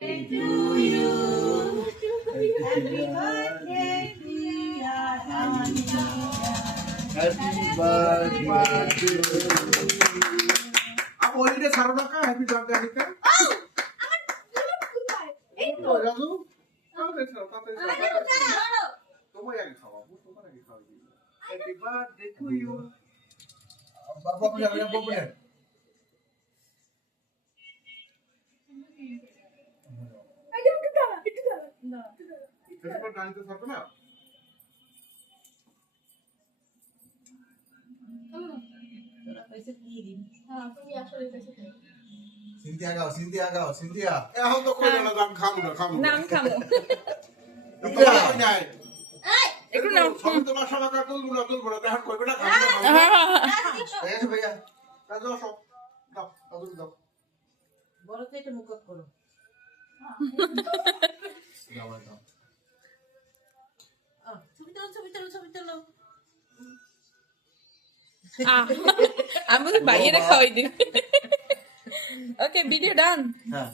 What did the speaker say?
To you. Happy birthday, dear Tanya. Happy birthday. आप holiday ছাড়ো না কা happy birthday আনিকা এই তো রাজু তাতে ছাড়ো তোমার আগে খাওয়া তোমার আগে খাওয়া happy birthday to you বাবা আপনি বাবা ডালিতে থাকবে না সিনথিয়া এখন তো কইলো না দাম খাবো না নাম খামো নাই একটু নাও সবই তোমার সমাকার তুলবো না তখন কইবে না খাবো না ভাইয়া দাও সব দাও বড় তো এটা মুখ করো দাও ছবি তোলো আমি বলি বাইরে খাওয়াই দিই ওকে ভিডিও ডান হ্যাঁ